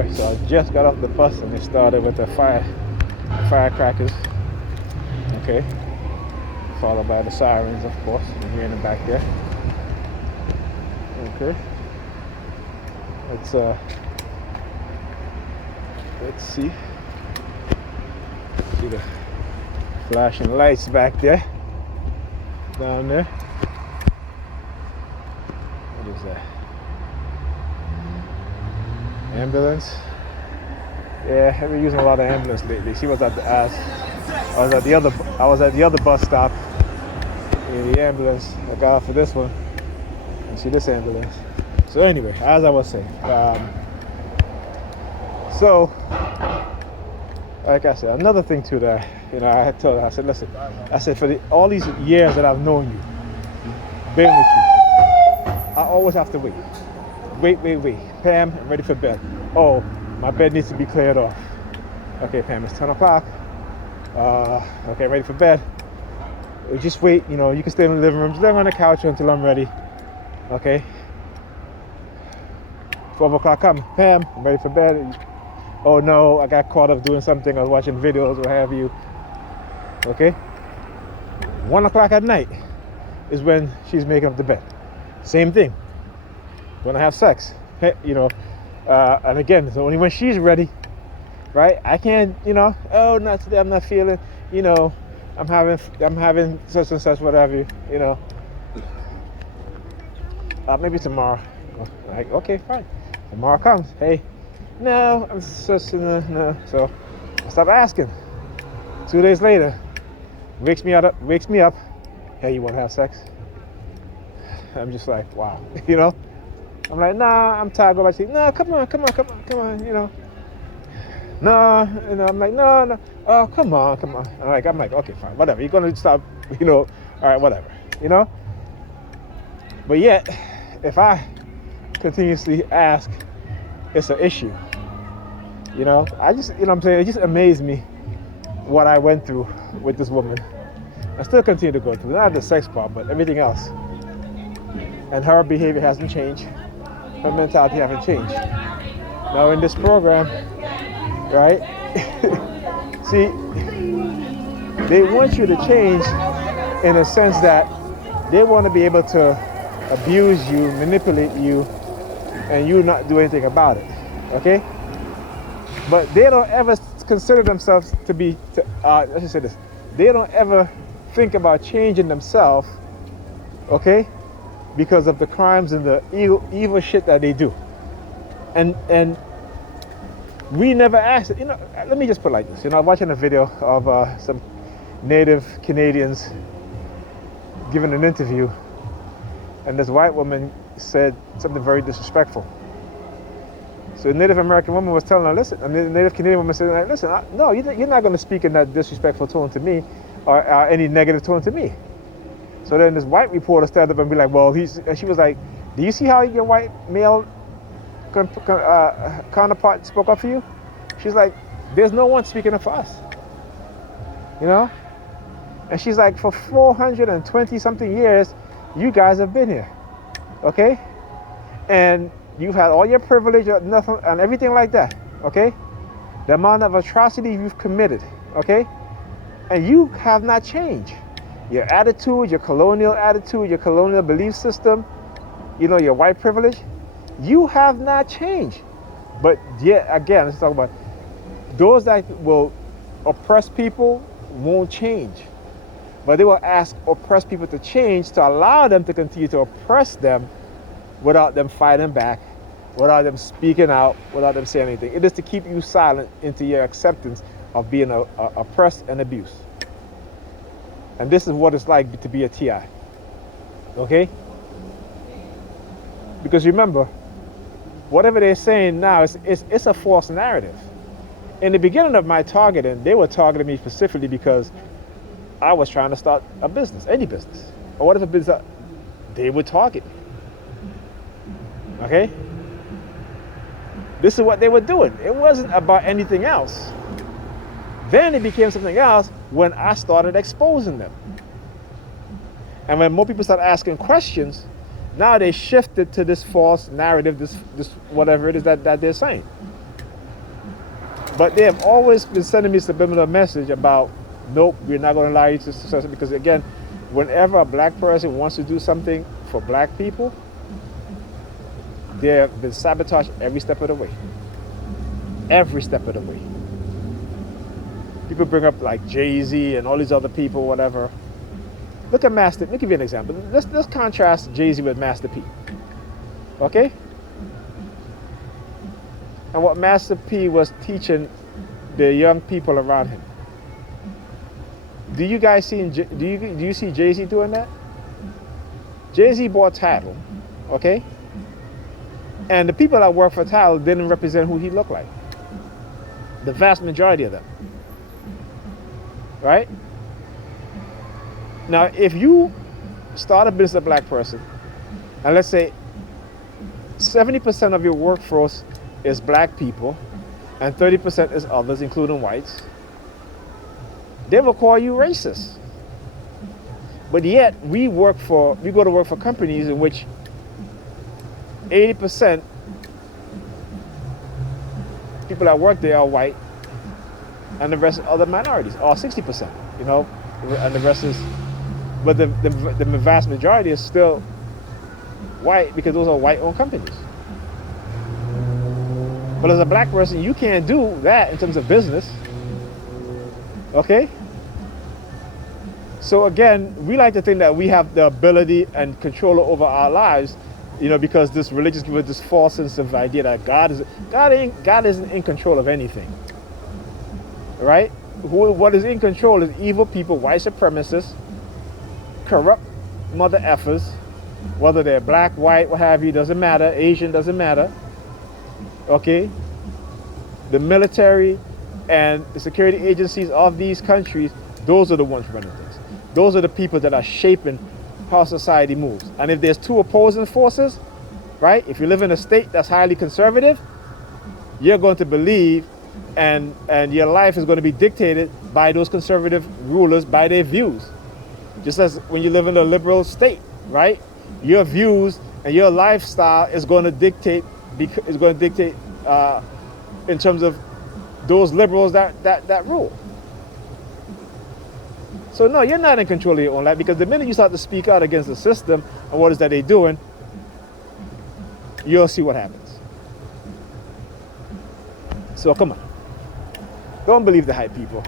Alright, so I just got off the bus and they started with the firecrackers. Okay. Followed by the sirens, of course. You hear in the back there. Okay. Let's see. See the flashing lights back there. Down there. What is that? Ambulance. Yeah, I've been using a lot of ambulance lately. She was at the I was at the other bus stop. In the ambulance. I got off for this one. And see this ambulance. So anyway, as I was saying, so like I said, another thing too that I had told her, I said, listen, I said for all these years that I've known you, been with you, I always have to wait. Wait. Pam, I'm ready for bed. Oh, my bed needs to be cleared off. Okay, Pam, it's 10 o'clock. Okay, ready for bed. Just wait, you can stay in the living room, just lay on the couch until I'm ready. Okay. 12 o'clock come. Pam, I'm ready for bed. Oh no, I got caught up doing something. I was watching videos, what have you. Okay. 1 o'clock at night is when she's making up the bed. Same thing. When I have sex, and again, it's only when she's ready, right? I can't, oh, not today, I'm not feeling, I'm having such and such, whatever, maybe tomorrow. Like, okay, fine. Tomorrow comes. Hey, no, I'm such no. So I stop asking. 2 days later, wakes me up. Hey, you want to have sex? I'm just like, wow, I'm like, nah, I'm tired. Go back to sleep. No, come on. No, I'm like, no. Oh, come on. I'm like, okay, fine, whatever. You're gonna stop, all right, whatever, But yet, if I continuously ask, it's an issue. I just, I'm saying, it just amazed me what I went through with this woman. I still continue to go through, not the sex part, but everything else. And her behavior hasn't changed. Her mentality hasn't changed. Now in this program, right? See, they want you to change in a sense that they want to be able to abuse you, manipulate you, and you not do anything about it. Okay? But they don't ever consider themselves to be, let's just say this, they don't ever think about changing themselves, okay? Because of the crimes and the evil shit that they do. And we never asked, let me just put it like this. I was watching a video of some Native Canadians giving an interview, and this white woman said something very disrespectful. So the Native American woman was telling her, listen, and the Native Canadian woman said, listen, no, you're not going to speak in that disrespectful tone to me or any negative tone to me. So then this white reporter stood up and be like, well, and she was like, do you see how your white male counterpart spoke up for you? She's like, there's no one speaking up for us. And she's like, for 420 something years, you guys have been here. Okay? And you've had all your privilege nothing, and everything like that. Okay? The amount of atrocity you've committed. Okay? And you have not changed. Your attitude, your colonial belief system, your white privilege, you have not changed. But yet again, let's talk about those that will oppress people won't change. But they will ask oppressed people to change to allow them to continue to oppress them without them fighting back, without them speaking out, without them saying anything. It is to keep you silent into your acceptance of being oppressed and abused. And this is what it's like to be a TI. Okay? Because remember, whatever they're saying now, it's a false narrative. In the beginning of my targeting, they were targeting me specifically because I was trying to start a business, any business. Or whatever business, they would target me. Okay? This is what they were doing. It wasn't about anything else. Then it became something else when I started exposing them. And when more people started asking questions, now they shifted to this false narrative, this whatever it is that they're saying. But they have always been sending me subliminal message about, nope, we're not going to allow you to success. Because again, whenever a black person wants to do something for black people, they have been sabotaged every step of the way. Every step of the way. People bring up like Jay-Z and all these other people, whatever. Look at Master. Let me give you an example. Let's contrast Jay-Z with Master P. Okay? And what Master P was teaching the young people around him. Do you guys see? Do you see Jay-Z doing that? Jay-Z bought Tidal, okay? And the people that work for Tidal didn't represent who he looked like. The vast majority of them. Right? Now, if you start a business as a black person, and let's say 70% of your workforce is black people, and 30% is others, including whites, they will call you racist. But yet, we go to work for companies in which 80% people that work there are white, and the rest are other minorities, or 60%, you know, and the rest is, but the vast majority is still white because those are white-owned companies. But as a black person, you can't do that in terms of business, okay? So again, we like to think that we have the ability and control over our lives, you know, because this religious gives us this false sense of idea that God isn't in control of anything, right? What is in control is evil people, white supremacists, corrupt mother effers, whether they're black, white, what have you, doesn't matter, Asian, doesn't matter, okay? The military and the security agencies of these countries, those are the ones running things. Those are the people that are shaping how society moves. And if there's two opposing forces, right? If you live in a state that's highly conservative, you're going to believe and your life is going to be dictated by those conservative rulers, by their views. Just as when you live in a liberal state, right? Your views and your lifestyle is going to dictate in terms of those liberals that rule. So no, you're not in control of your own life, because the minute you start to speak out against the system and what is that they're doing, you'll see what happens. So come on. Don't believe the hype people.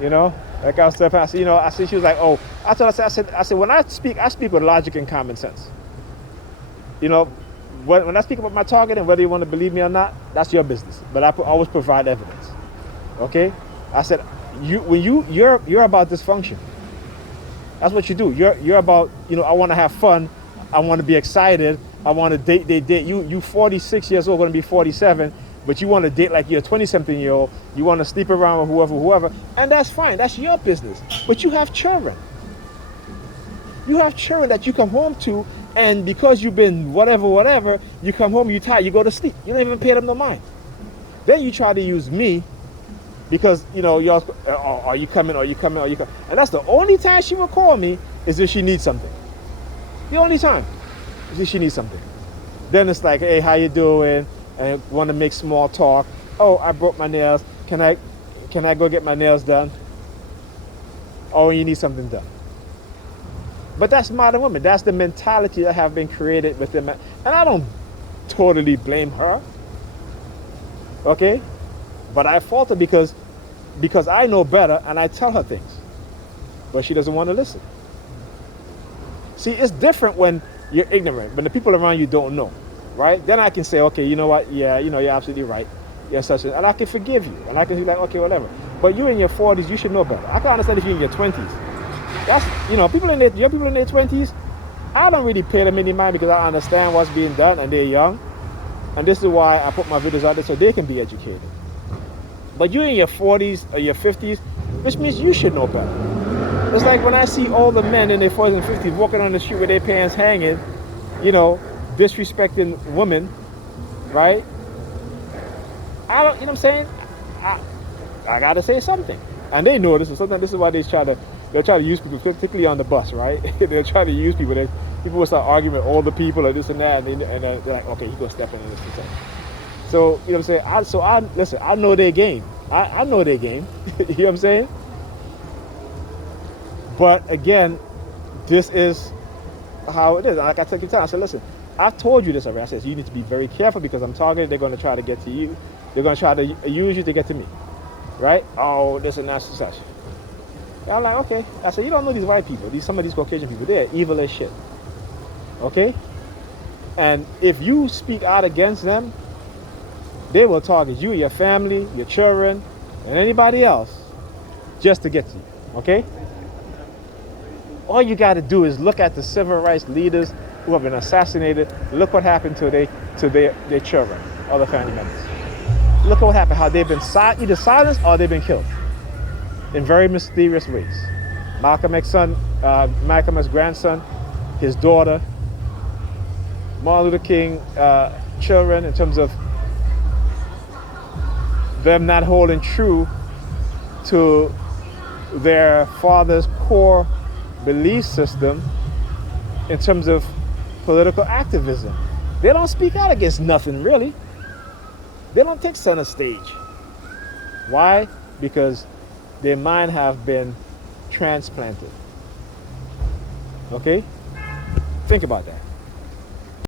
You know? Like I was saying, you know, I said, she was like, oh, I said, when I speak with logic and common sense. You know, when I speak about my target and whether you want to believe me or not, that's your business. But I always provide evidence. Okay? I said, you're about dysfunction. That's what you do. You're about, you know, I want to have fun. I want to be excited. I want to date. You 46 years old, going to be 47, but you want to date like you're a 20-something year old. You want to sleep around with whoever, and that's fine. That's your business. But you have children. You have children that you come home to, and because you've been whatever, you come home, you're tired, you go to sleep. You don't even pay them no mind. Then you try to use me because, you know, y'all, are you coming? And that's the only time she will call me is if she needs something. The only time is if she needs something. Then it's like, hey, how you doing? And want to make small talk. Oh, I broke my nails. Can I go get my nails done? Oh, you need something done. But that's modern women. That's the mentality that have been created with them. And I don't totally blame her. Okay? But I fault her because I know better and I tell her things. But she doesn't want to listen. See, it's different when you're ignorant, when the people around you don't know. Right? Then I can say, okay, you know what? Yeah, you know, you're absolutely right. Yeah, and I can forgive you. And I can be like, okay, whatever. But you in your 40s, you should know better. I can understand if you're in your 20s. That's, you know, people in their 20s, I don't really pay them any mind because I understand what's being done and they're young. And this is why I put my videos out there so they can be educated. But you're in your 40s or your 50s, which means you should know better. It's like when I see all the men in their 40s and 50s walking on the street with their pants hanging, you know, disrespecting women, right? I don't, you know what I'm saying? I gotta say something. And they know this, and sometimes this is why they'll try to use people, particularly on the bus, right? They'll try to use people. People will start arguing with all the people or this and that, and they're like, okay, he's gonna step in and this and that. So, you know what I'm saying? Listen, I know their game. I know their game. You know what I'm saying? But again, this is how it is. Like I took your time. I said, listen, I've told you this already. I said, you need to be very careful because I'm targeted. They're going to try to get to you. They're going to try to use you to get to me. Right? Oh, this and that, such. And I'm like, okay. I said, you don't know these white people. Some of these Caucasian people, they're evil as shit. Okay? And if you speak out against them, they will target you, your family, your children, and anybody else just to get to you. Okay? All you got to do is look at the civil rights leaders who have been assassinated. Look what happened to their children, other family members. Look at what happened, how they've been either silenced or they've been killed in very mysterious ways. Malcolm X's grandson, his daughter, Martin Luther King children, in terms of them not holding true to their father's core belief system in terms of political activism. They don't speak out against nothing, really. They don't take center stage. Why? Because their mind have been transplanted. Okay? Think about that.